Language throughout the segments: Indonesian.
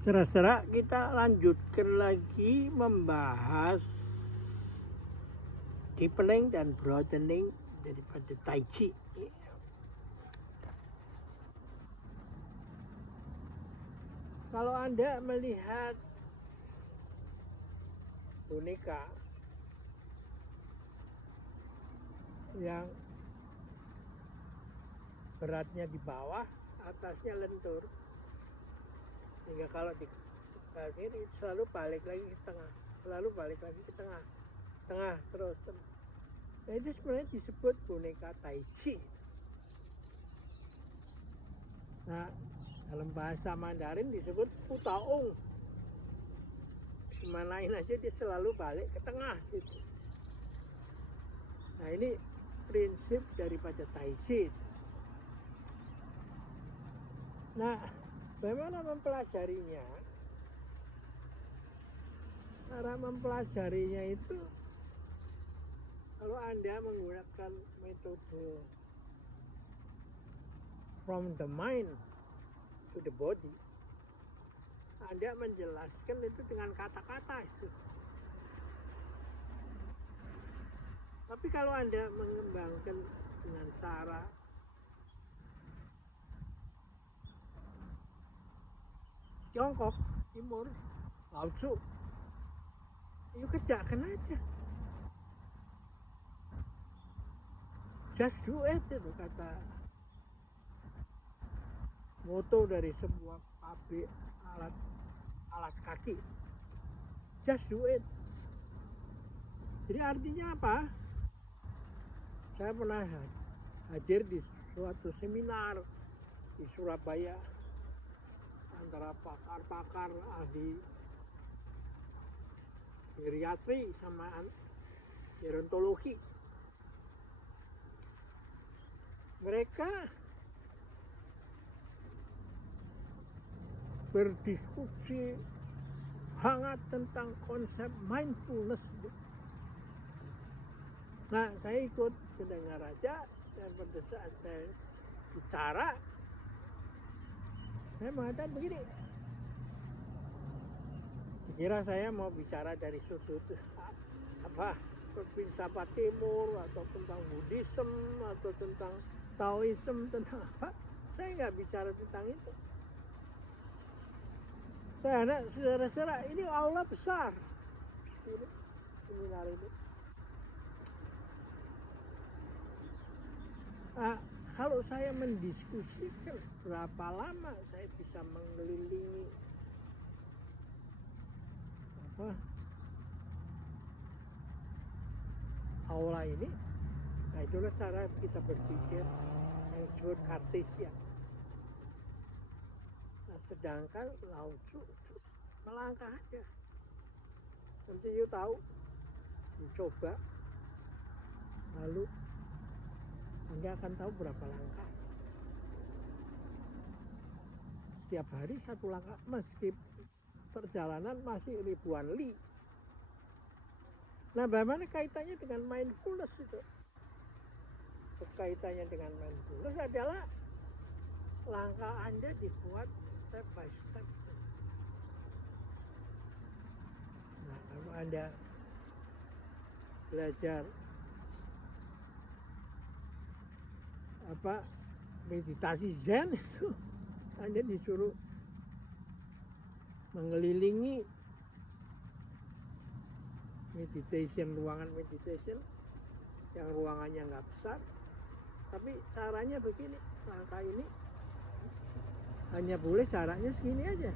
Saudara-saudara, kita lanjutkan lagi membahas deepening dan broadening daripada Tai Chi. Kalau Anda melihat boneka yang beratnya di bawah, atasnya lentur, sehingga kalau di kiri selalu balik lagi ke tengah, selalu balik lagi ke tengah, tengah terus. Nah, itu sebenarnya disebut boneka Tai Chi. Nah, dalam bahasa Mandarin disebut putaung. Kemanain aja dia selalu balik ke tengah gitu. Nah, ini prinsip daripada Tai Chi. Nah, bagaimana mempelajarinya? Cara mempelajarinya itu kalau Anda menggunakan metode from the mind to the body, Anda menjelaskan itu dengan kata-kata itu. Tapi kalau Anda mengembangkan dengan cara Tiongkok Timur, Lao Tzu, you kerjakan aja, just do it, itu kata moto dari sebuah pabrik alas kaki, just do it. Jadi artinya apa? Saya pernah hadir di suatu seminar di Surabaya antara pakar-pakar ahli geriatri sama gerontologi. Mereka berdiskusi hangat tentang konsep mindfulness. Nah, saya ikut mendengar aja, dan pada saat saya bicara, saya mengatakan begini, kira saya mau bicara dari sudut apa, filsafat timur atau tentang Buddhism atau tentang Taoism, tentang apa, saya nggak bicara tentang itu. Saya, saudara-saudara, ini aula besar ini, seminar ini. Kalau saya mendiskusikan berapa lama saya bisa mengelilingi aula ini, nah itulah cara kita berpikir yang disebut Kartesian. Nah, sedangkan Lao Tzu melangkah aja. Nanti you tahu, dicoba, lalu Anda akan tahu berapa langkah. Setiap hari satu langkah, meski perjalanan masih ribuan li. Nah, bagaimana kaitannya dengan mindfulness itu? Kaitannya dengan mindfulness adalah langkah Anda dibuat step by step. Nah, kalau Anda belajar meditasi Zen itu, Anda disuruh mengelilingi ruangan meditation yang ruangannya nggak besar, tapi caranya begini, langkah ini hanya boleh jaraknya segini aja,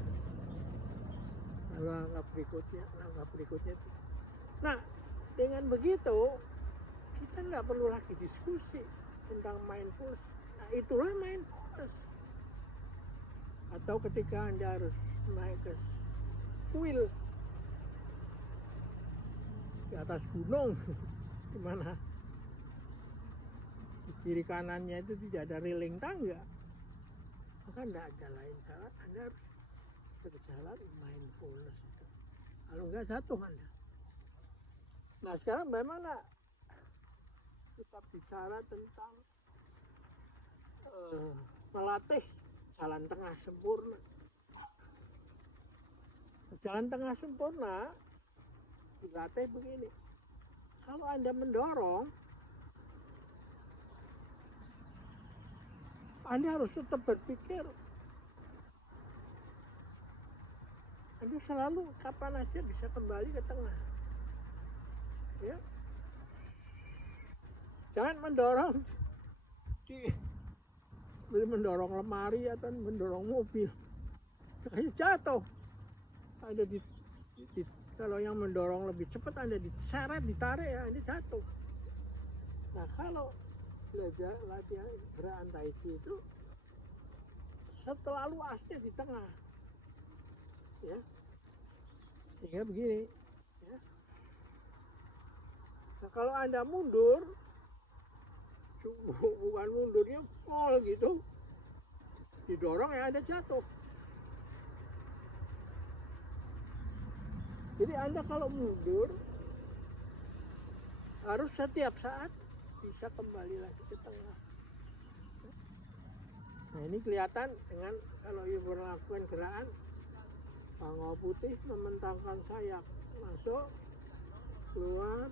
langkah berikutnya. Nah, dengan begitu kita nggak perlu lagi diskusi tentang mindfulness. Nah, itulah mindfulness. Atau ketika Anda harus naik ke kuil di atas gunung, di mana di kiri kanannya itu tidak ada railing tangga, maka tidak ada lain cara, Anda harus berjalan mindfulness itu. Kalau enggak jatuh Anda. Nah, sekarang bagaimana kita bicara tentang melatih jalan tengah sempurna. Jalan tengah sempurna dilatih begini. Kalau Anda mendorong, Anda harus tetap berpikir. Anda selalu kapan aja bisa kembali ke tengah. Ya. Jangan mendorong mendorong lemari atau mendorong mobil. Kayak jatuh. Anda kalau yang mendorong lebih cepat, Anda diseret, ditarik, ya Anda jatuh. Nah, kalau belajar latihan gerakan Tai Chi itu selalu asnya di tengah, ya, sehingga begini, ya. Nah, kalau Anda mundur, bukan mundurnya fall gitu, didorong ya Anda jatuh. Jadi Anda kalau mundur harus setiap saat bisa kembali lagi ke tengah. Nah, ini kelihatan dengan kalau ibu melakukan gerakan bangau putih membentangkan sayap, masuk, keluar,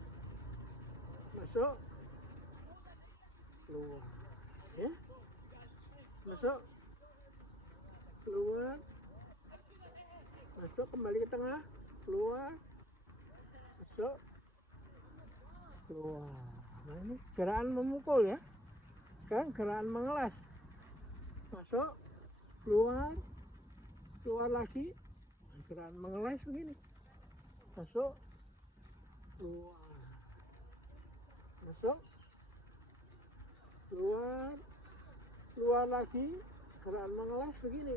masuk, keluar, ya, masuk, keluar, masuk, kembali ke tengah, keluar, masuk, keluar. Nah, ini gerakan memukul, ya. Sekarang gerakan mengelas, masuk, keluar, keluar lagi. Gerakan mengelas begini, masuk, keluar, masuk, keluar, keluar lagi. Gerakan mengelas begini.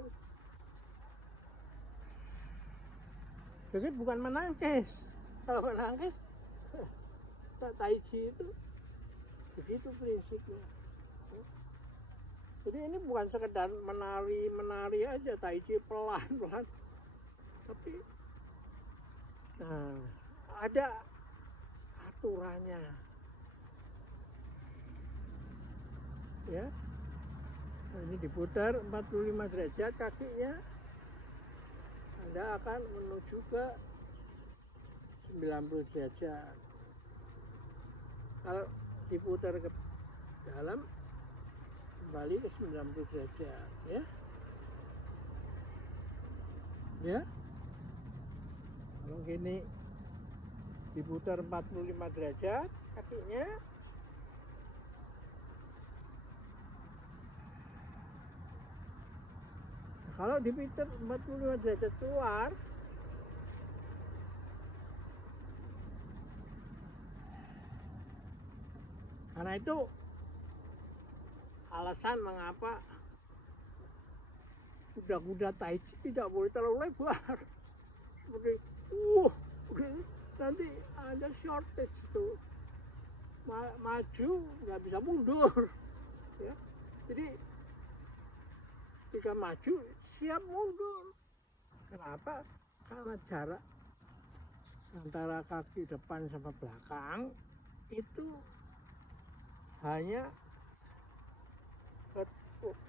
Jadi bukan menangkis. Kalau menangkis, Tai Chi itu begitu prinsipnya. Jadi ini bukan sekedar menari aja Tai Chi pelan-pelan, tapi nah, ada aturannya, ya. Nah, ini diputar 45 derajat kakinya, Anda akan menuju ke 90 derajat. Kalau diputar ke dalam, kembali ke 90 derajat, ya. Ya. Kalau gini diputar 45 derajat kakinya, kalau diputar 45 derajat keluar, karena itu alasan mengapa kuda-kuda Tai Chi tidak boleh terlalu lebar. Seperti nanti ada shortage itu, maju nggak bisa mundur, ya. Jadi ketika maju siap mundur. Kenapa? Karena jarak antara kaki depan sama belakang itu hanya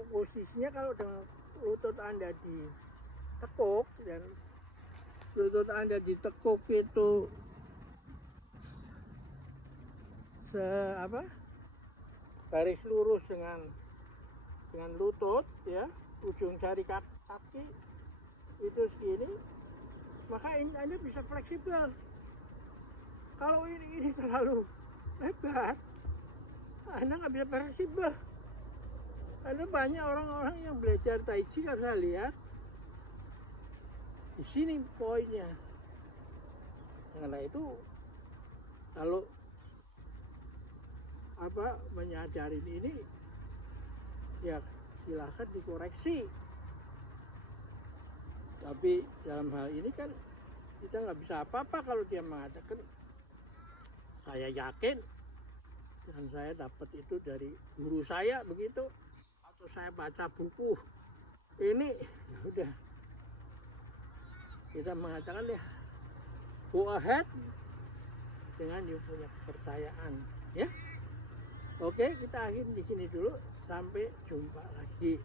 posisinya kalau dengan lutut Anda ditekuk dan lutut Anda ditekuk itu garis lurus dengan lutut, ya, ujung jari kaki itu segini, maka ini Anda bisa fleksibel. Kalau ini terlalu lebar, Anda nggak bisa fleksibel. Ada banyak orang-orang yang belajar Tai Chi, kan saya lihat di sini poinnya. Karena itu kalau menyadari ini, ya silahkan dikoreksi. Tapi dalam hal ini kan kita nggak bisa apa-apa kalau dia mengatakan saya yakin dan saya dapat itu dari guru saya begitu, atau saya baca buku ini, udah kita mengatakan ya go ahead dengan you punya kepercayaan, ya. Oke, kita akhiri di sini dulu, sampai jumpa lagi.